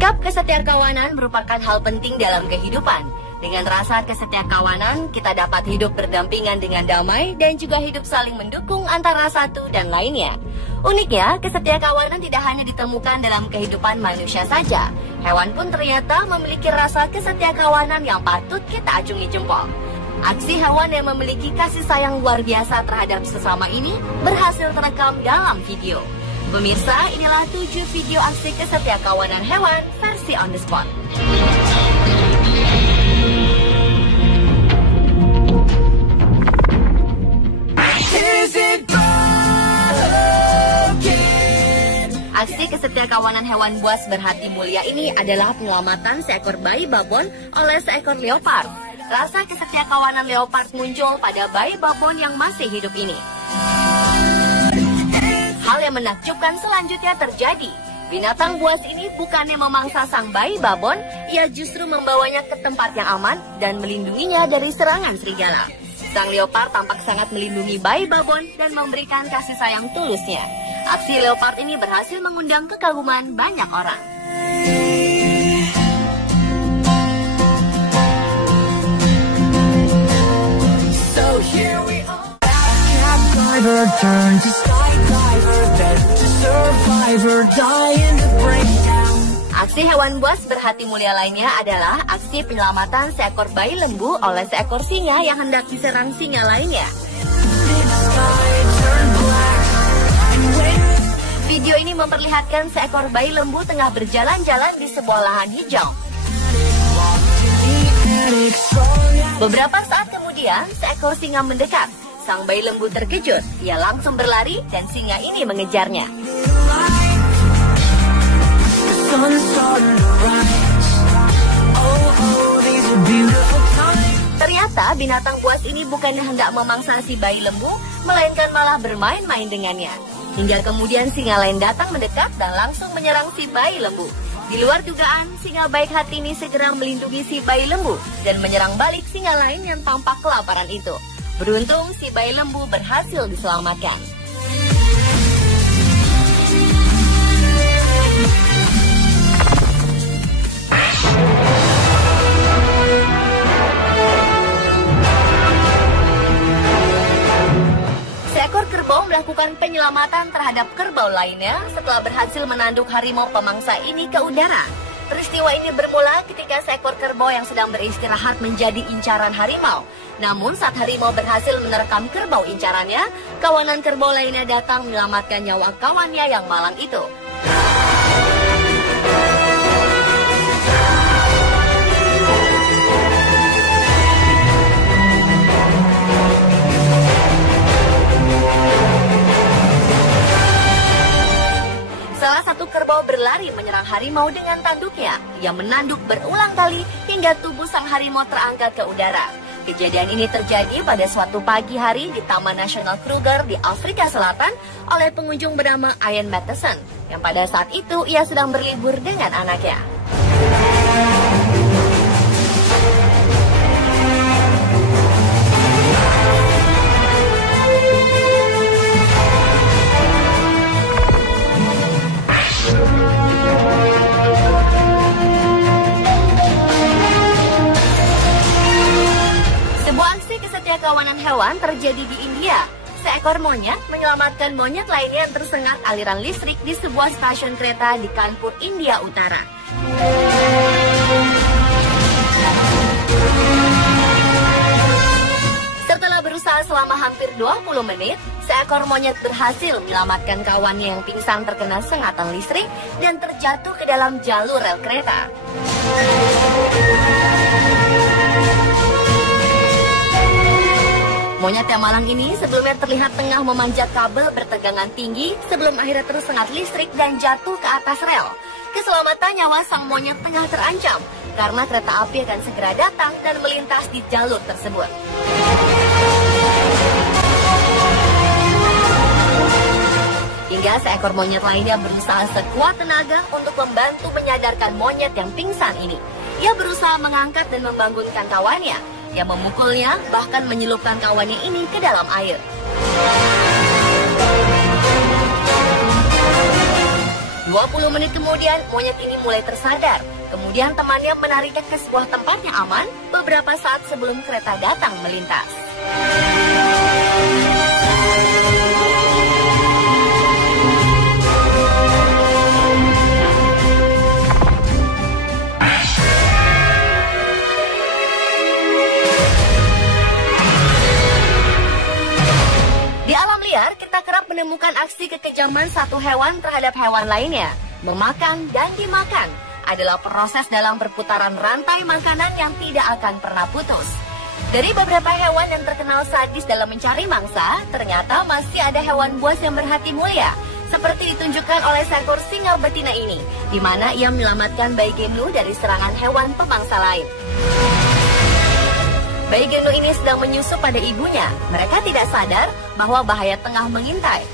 Sikap kesetiakawanan merupakan hal penting dalam kehidupan. Dengan rasa kesetiakawanan, kita dapat hidup berdampingan dengan damai dan juga hidup saling mendukung antara satu dan lainnya. Uniknya, kesetiakawanan tidak hanya ditemukan dalam kehidupan manusia saja. Hewan pun ternyata memiliki rasa kesetiakawanan yang patut kita acungi jempol. Aksi hewan yang memiliki kasih sayang luar biasa terhadap sesama ini berhasil terekam dalam video. Pemirsa, inilah 7 video aksi kesetiakawanan hewan versi on the spot. Aksi kesetiakawanan hewan buas berhati mulia ini adalah penyelamatan seekor bayi babon oleh seekor leopard. Rasa kesetiakawanan leopard muncul pada bayi babon yang masih hidup ini. Hal yang menakjubkan selanjutnya terjadi. Binatang buas ini bukannya memangsa sang bayi babon, ia justru membawanya ke tempat yang aman dan melindunginya dari serangan serigala. Sang leopard tampak sangat melindungi bayi babon dan memberikan kasih sayang tulusnya. Aksi leopard ini berhasil mengundang kekaguman banyak orang. Aksi hewan buas berhati mulia lainnya adalah aksi penyelamatan seekor bayi lembu oleh seekor singa yang hendak diserang singa lainnya. Video ini memperlihatkan seekor bayi lembu tengah berjalan-jalan di sebuah lahan hijau. Beberapa saat kemudian, seekor singa mendekat. Sang bayi lembu terkejut, ia langsung berlari dan singa ini mengejarnya. Ternyata binatang buas ini bukannya hendak memangsa si bayi lembu, melainkan malah bermain-main dengannya. Hingga kemudian singa lain datang mendekat dan langsung menyerang si bayi lembu. Di luar dugaan, singa baik hati ini segera melindungi si bayi lembu dan menyerang balik singa lain yang tampak kelaparan itu. Beruntung si bayi lembu berhasil diselamatkan. Seekor kerbau melakukan penyelamatan terhadap kerbau lainnya setelah berhasil menanduk harimau pemangsa ini ke udara. Peristiwa ini bermula ketika seekor kerbau yang sedang beristirahat menjadi incaran harimau. Namun saat harimau berhasil menerkam kerbau incarannya, kawanan kerbau lainnya datang menyelamatkan nyawa kawannya yang malang itu. Salah satu kerbau berlari menyerang harimau dengan tanduknya. Ia menanduk berulang kali hingga tubuh sang harimau terangkat ke udara. Kejadian ini terjadi pada suatu pagi hari di Taman Nasional Kruger di Afrika Selatan oleh pengunjung bernama Ian Matheson, yang pada saat itu ia sedang berlibur dengan anaknya. Kesetiakawanan hewan terjadi di India. Seekor monyet menyelamatkan monyet lainnya yang tersengat aliran listrik di sebuah stasiun kereta di Kanpur, India Utara. Setelah berusaha selama hampir 20 menit, seekor monyet berhasil menyelamatkan kawannya yang pingsan terkena sengatan listrik dan terjatuh ke dalam jalur rel kereta. Monyet yang malang ini sebelumnya terlihat tengah memanjat kabel bertegangan tinggi sebelum akhirnya tersengat listrik dan jatuh ke atas rel. Keselamatan nyawa sang monyet tengah terancam karena kereta api akan segera datang dan melintas di jalur tersebut. Hingga seekor monyet lainnya berusaha sekuat tenaga untuk membantu menyadarkan monyet yang pingsan ini. Ia berusaha mengangkat dan membangunkan kawannya, yang memukulnya bahkan menyelupkan kawannya ini ke dalam air. 20 menit kemudian, monyet ini mulai tersadar. Kemudian temannya menariknya ke sebuah tempat yang aman beberapa saat sebelum kereta datang melintas. Di alam liar, kita kerap menemukan aksi kekejaman satu hewan terhadap hewan lainnya. Memakan dan dimakan adalah proses dalam perputaran rantai makanan yang tidak akan pernah putus. Dari beberapa hewan yang terkenal sadis dalam mencari mangsa, ternyata masih ada hewan buas yang berhati mulia. Seperti ditunjukkan oleh seekor singa betina ini, di mana ia menyelamatkan bayi Genu dari serangan hewan pemangsa lain. Bayi Genu ini sedang menyusu pada ibunya. Mereka tidak sadar bahwa bahaya tengah mengintai.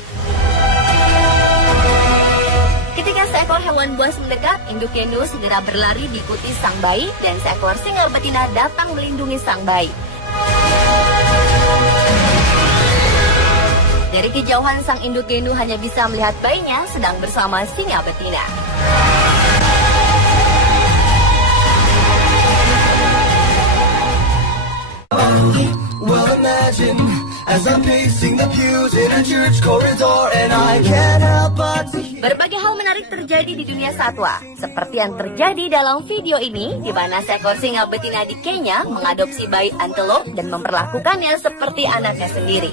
Ketika seekor hewan buas mendekat, induk Genu segera berlari diikuti sang bayi dan seekor singa betina datang melindungi sang bayi. Dari kejauhan sang induk Genu hanya bisa melihat bayinya sedang bersama singa betina. Well, imagine as I'm pacing the pews in a church corridor and I can't help but Berbagai hal menarik terjadi di dunia satwa, seperti yang terjadi dalam video ini, di mana seekor singa betina di Kenya mengadopsi bayi antelope dan memperlakukannya seperti anaknya sendiri.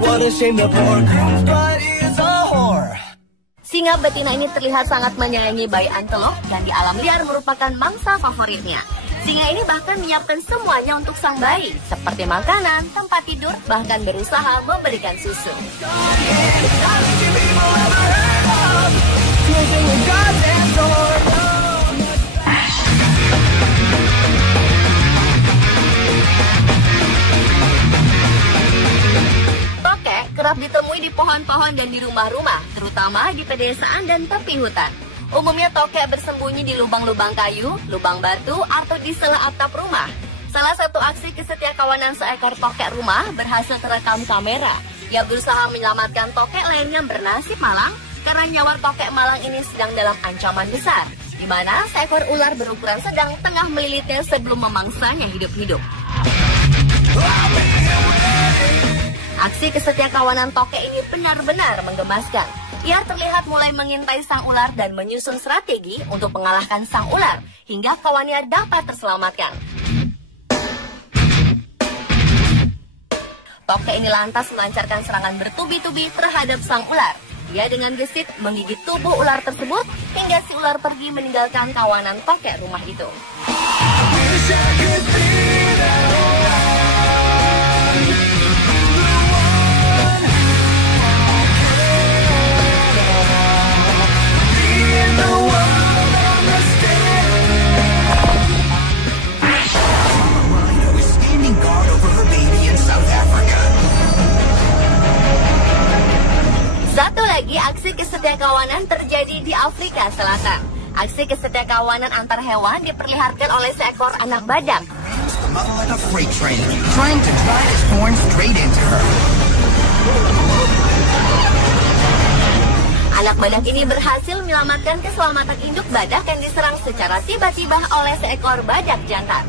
what a shame the poor groom's bride is a whore. Singa betina ini terlihat sangat menyayangi bayi antelope dan di alam liar merupakan mangsa favoritnya. Singa ini bahkan menyiapkan semuanya untuk sang bayi, seperti makanan, tempat tidur, bahkan berusaha memberikan susu. Tokek kerap ditemui di pohon-pohon dan di rumah-rumah, terutama di pedesaan dan tepi hutan. Umumnya tokek bersembunyi di lubang-lubang kayu, lubang batu, atau di sela atap rumah. Salah satu aksi kesetiakawanan seekor tokek rumah berhasil terekam kamera. Ia berusaha menyelamatkan tokek lain yang bernasib malang karena nyawa tokek malang ini sedang dalam ancaman besar, di mana seekor ular berukuran sedang tengah melilitnya sebelum memangsanya hidup-hidup. Aksi kesetiakawanan tokek ini benar-benar menggemaskan. Ia terlihat mulai mengintai sang ular dan menyusun strategi untuk mengalahkan sang ular hingga kawannya dapat terselamatkan. Tokek ini lantas melancarkan serangan bertubi-tubi terhadap sang ular. Ia dengan gesit menggigit tubuh ular tersebut hingga si ular pergi meninggalkan kawanan tokek rumah itu. Satu lagi aksi kesetiakawanan terjadi di Afrika Selatan. Aksi kesetiakawanan antar hewan diperlihatkan oleh seekor anak badak. Anak badak ini berhasil menyelamatkan keselamatan induk badak yang diserang secara tiba-tiba oleh seekor badak jantan.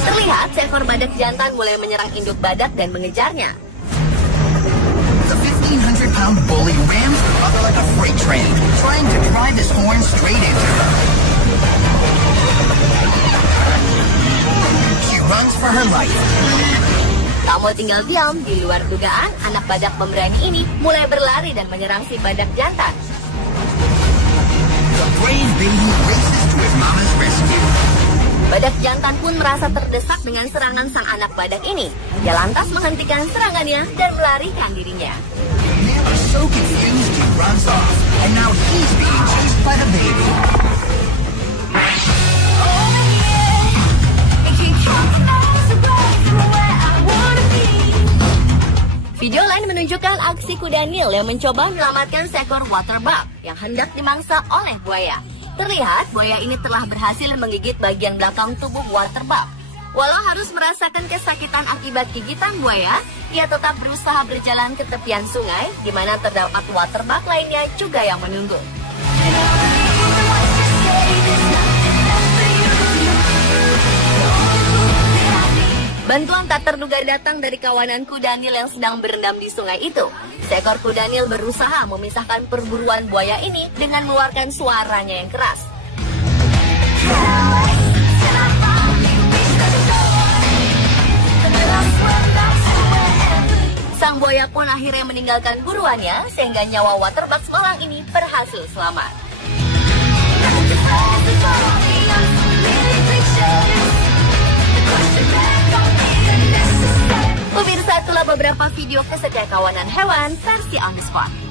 Terlihat seekor badak jantan mulai menyerang induk badak dan mengejarnya. The 1,500-pound bully rams the mother like a freight train, trying to drive his horn straight into her. She runs for her life. Tak mau tinggal diam, di luar dugaan, anak badak pemberani ini mulai berlari dan menyerang si badak jantan. The brave baby races to his mama's rescue. Badak jantan pun merasa terdesak dengan serangan sang anak badak ini. Dia lantas menghentikan serangannya dan melarikan dirinya. Man is so confused he runs off, and now he's being chased by the baby. Video lain menunjukkan aksi kuda Nil yang mencoba menyelamatkan seekor waterbug yang hendak dimangsa oleh buaya. Terlihat buaya ini telah berhasil menggigit bagian belakang tubuh waterbug. Walau harus merasakan kesakitan akibat gigitan buaya, ia tetap berusaha berjalan ke tepian sungai, di mana terdapat waterbuck lainnya juga yang menunggu. Bantuan tak terduga datang dari kawanan kudanil yang sedang berendam di sungai itu. Seekor kudanil berusaha memisahkan perburuan buaya ini dengan mengeluarkan suaranya yang keras. Sang buaya pun akhirnya meninggalkan buruannya, sehingga nyawa waterbuck semalang ini berhasil selamat. Pemirsa, itulah beberapa video kesetia kawanan hewan versi on the spot.